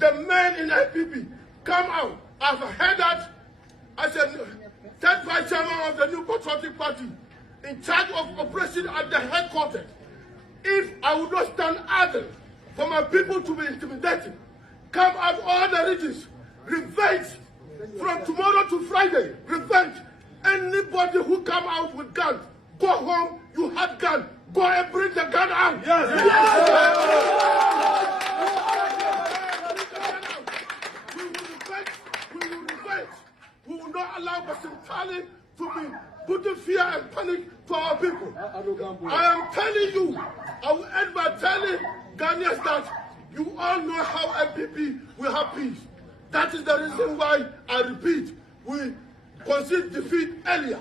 the men in IPP come out. I've heard that as a third vice chairman of the new patriotic party in charge of operation at the headquarters. If I would not stand idle for my people to be intimidated, come out all the regions, revenge from tomorrow to Friday, revenge. Anybody who come out with guns, go home, you have gun, go and bring the gun out. Yes. We will revenge. We will not allow Basintali to be putting fear and panic to our people. I am telling you, I will end by telling Ghanaians that you all know how MPP will have peace. That is the reason why, I repeat, we concede defeat earlier.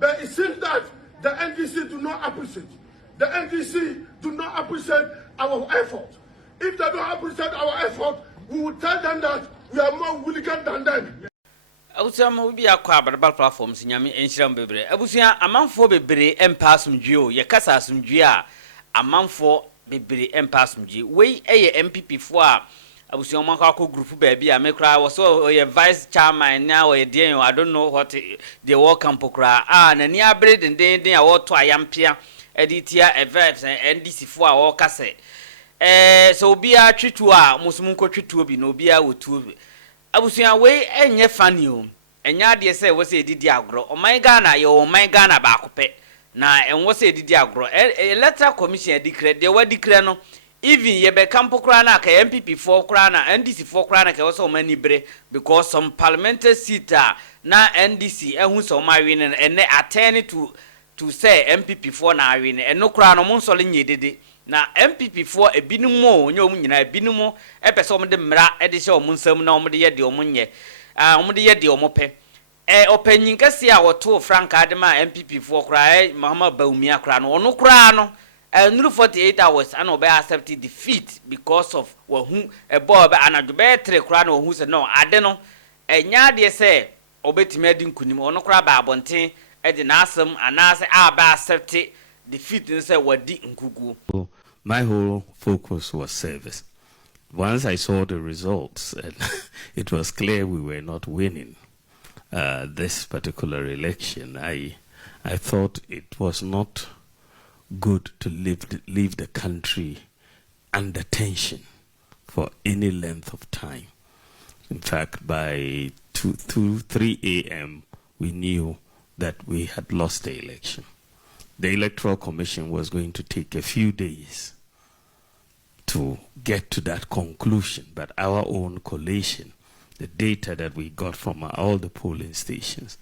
But it seems that the NDC do not appreciate. The NDC do not appreciate our effort. If they don't appreciate our effort, we will tell them that we are more hooligan than them. Awusam will be a quabble platforms in Yami and Shiram Bebre. Abusia, a man for Bebre and Passum Geo, Yakasa Sum Gia, a man for Bebre and Passum G. Way a MPP for Abusia Makako group baby, I make cry was so a vice chairman now a day. I don't know what the war camp cry. And near bread and day I walk to a yampia, editia, a verbs and NDC for our cassette. So be a tritua, Musmunko tritubi, no beer with two. Abusia way enye fanio enya de se wo se didi agro o man Ghana ye o man Ghana ba kope na enwo se didi agro electoral commission declare de wa declare no even ye be campo kra na ka MPP 4 kra na NDC 4 kra na ka wo so mani bre because some parliamentary seat na NDC ehun so ma win and attorney to say MPP 4 na win eno kra no mon so le nyedede na MPP 4 ebinum mo onye omunyina ebinum epese omde mra ede se omunsam na omde ye de omunye omde ye de omope opanyin kase a woto Frank Adema MPP 4 kra Muhammad Bawumia kra no ono kra no nuru 48 hours and obe accept defeat because of wahu ebo be anadobe 3 kra no wahu se no ade no enya de se obetime adi nkunim ono kra ba abonten ede na asem anase aba accept defeat and say wadi nkugu. My whole focus was service. Once I saw the results, and it was clear we were not winning this particular election, I thought it was not good to leave the country under tension for any length of time. In fact, by 3 a.m., we knew that we had lost the election. The Electoral Commission was going to take a few days to get to that conclusion, but our own collation, the data that we got from all the polling stations,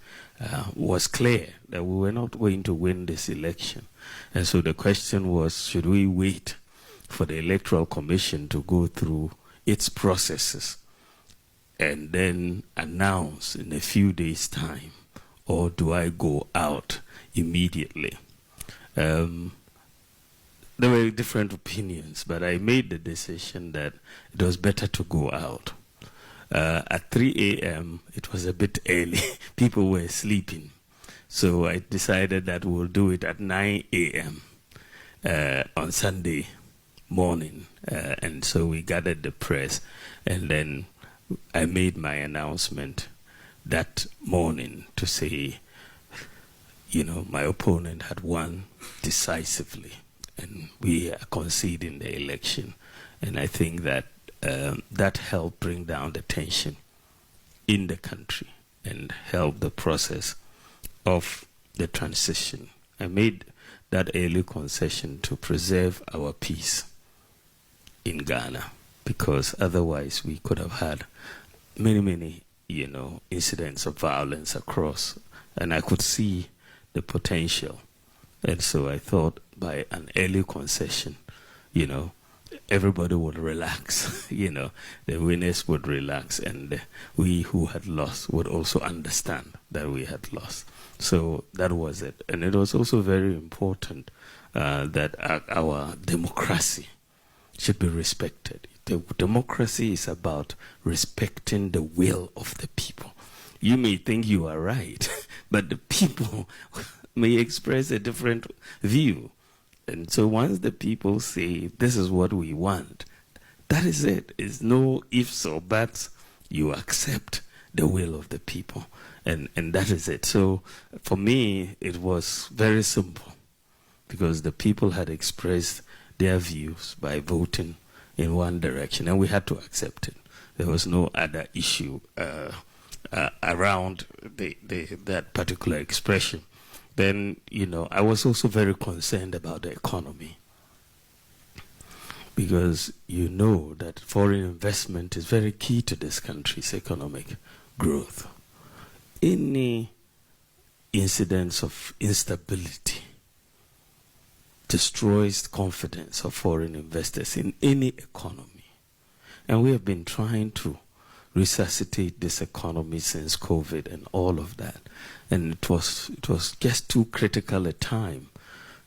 was clear that we were not going to win this election. And so the question was, should we wait for the Electoral Commission to go through its processes and then announce in a few days' time, or do I go out immediately? There were different opinions, but I made the decision that it was better to go out. At 3 a.m., it was a bit early. People were sleeping. So I decided that we'll do it at 9 a.m. On Sunday morning. And so we gathered the press, and then I made my announcement that morning to say, you know, my opponent had won decisively, and we are conceding the election. And I think that that helped bring down the tension in the country and help the process of the transition. I made that early concession to preserve our peace in Ghana, because otherwise we could have had many, you know, incidents of violence across, and I could see the potential. And so I thought by an early concession, you know, everybody would relax, you know, the winners would relax, and we who had lost would also understand that we had lost. So that was it. And it was also very important that our democracy should be respected. The democracy is about respecting the will of the people. You may think you are right, but the people may express a different view. And so once the people say, this is what we want, That is it. It's no ifs or buts. You accept the will of the people. And that is it. So for me, it was very simple because the people had expressed their views by voting in one direction, and we had to accept it. There was no other issue around that particular expression. Then, I was also very concerned about the economy because you know that foreign investment is very key to this country's economic growth. Any incidents of instability destroys confidence of foreign investors in any economy. And we have been trying to resuscitate this economy since COVID and all of that. And it was just too critical a time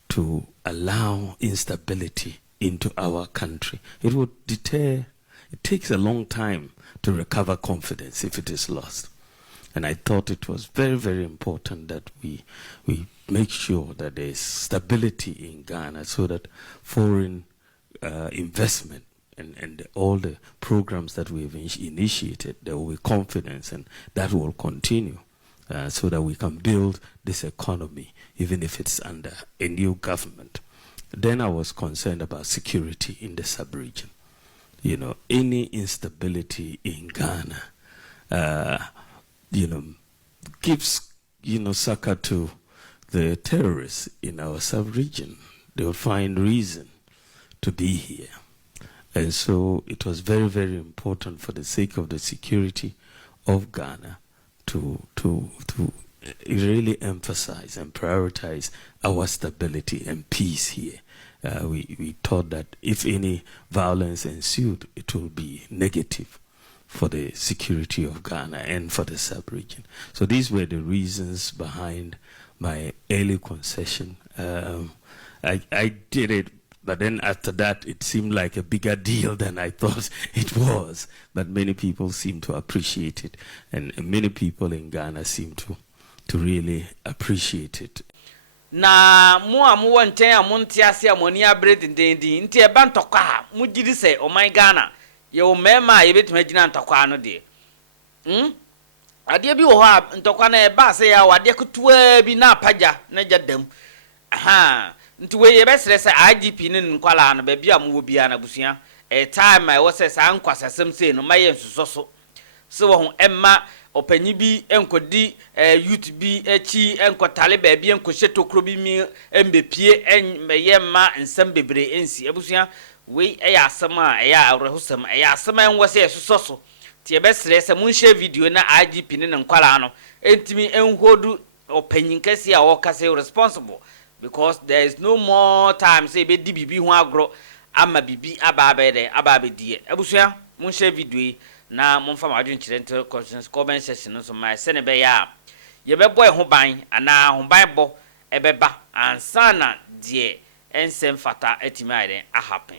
to allow instability into our country. It would deter. It takes a long time to recover confidence if it is lost. And I thought it was very, very important that we make sure that there is stability in Ghana so that foreign investment and all the programs that we've initiated, there will be confidence, and that will continue so that we can build this economy, even if it's under a new government. Then I was concerned about security in the sub-region. Any instability in Ghana, gives, succor to the terrorists in our sub-region. They will find reason to be here. And so it was very, very important for the sake of the security of Ghana to really emphasize and prioritize our stability and peace here. We thought that if any violence ensued, it will be negative for the security of Ghana and for the sub-region. So these were the reasons behind my early concession. I did it, but then after that, it seemed like a bigger deal than I thought it was. But many people seem to appreciate it, and many people in Ghana seem to really appreciate it. Na mu amu wonten amonte ase amoni abre dindindin nti e ba ntokwa mu gidi se o man Ghana ye o mema ye betuma gina ntokwa no de ade bi wo ha ntokwa na e ba se ya wade kutuwa bi na apaja na jadam aha nti we ye besere se IGP ne nkwala no ba bia mu wo bia na busua e time e wo se sa nkwasasem se no maye nsusoso se wo ho emma opanyi bi enkodi youth bi echi enkotale ba bi enkohyeto kro bi mi embepie enmeyema nsem bebre ensi abusua we eya asema eya awrehosem eya asema enwose esusoso tie besere se munhye video na IGP ne nkwala no entimi enhodu opanyi nkase a wokase responsible because there is no more time say be di bibi ho agro ama bibi ababedi abusua munhye video na momfa madwen kyerente comment section so my sene be ya ye be boy ho ban ana ho ban bo ebeba ansa na de ensem fata etimai den a happen